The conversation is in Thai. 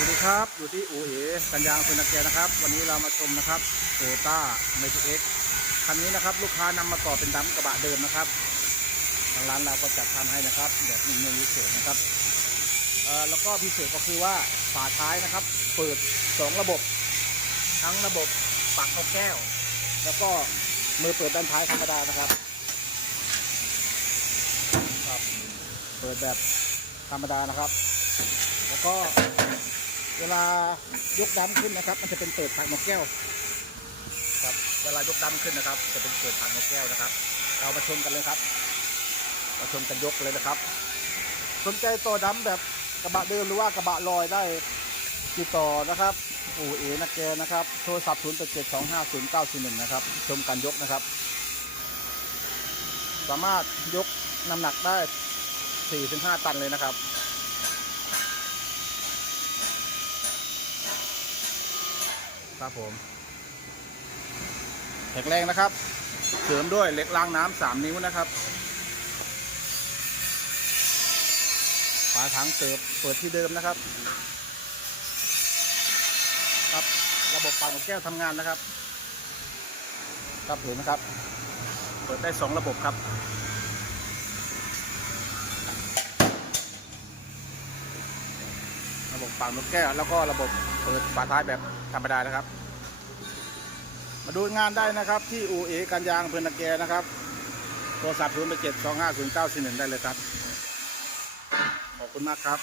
วัสดีครับ อยู่ที่อูเอกันยางเฟอร์นาเกนะครับ วันนี้เรามาชมนะครับโตต้าเมจิเอ็กคันนี้นะครับ ลูกค้านำมาต่อเป็นดัมกระบะเดิมนะครับ ทางร้านเราก็จัดทำให้นะครับ แบบมีเงินพิเศษนะครับเอ่อแล้วก็พิเศษก็คือว่าฝาท้ายนะครับ เปิดสองระบบ ทั้งระบบปักนกแก้ว แล้วก็มือเปิดด้านท้ายธรรมดานะครับครับ เปิดแบบธรรมดานะครับ แล้วก็ เวลายกดัมขึ้นนะครับ มันจะเป็นเปิดผักนกแก้ว ครับ เวลายกดัมขึ้นนะครับ จะเป็นเปิดผักนกแก้วนะครับ เรามาชมกันเลยครับ มาชมกันยกเลยนะครับ สนใจต่อดัมแบบกระบะเดิมหรือว่ากระบะลอยได้ติดต่อนะครับอูเอนักแกนะครับ โทรศัพท์0 7 2 5 0 9 4 1นะครับ ชมการยกนะครับ สามารถยกน้ำหนักได้ 4-5 ตันเลยนะครับ ครับผมแข็งแรงนะครับ เสริมด้วยเหล็กรางน้ำสามนิ้วนะครับฝาถังเสิร์ฟเปิดที่เดิมนะครับ ครับระบบปากนแก้วทำงานนะครับ ครับเห็นนะครับ เปิดได้สองระบบครับ ระบบปั่นกแก้วแล้วก็ระบบเปิดฝาท้ายแบบธรรมดานะครับ มาดูงานได้นะครับ ที่อูเอกันยางอำเภอนาแกนะครับ โทรศัพท์0 7 2 5 0 9 4 1ได้เลยครับ ขอบคุณมากครับ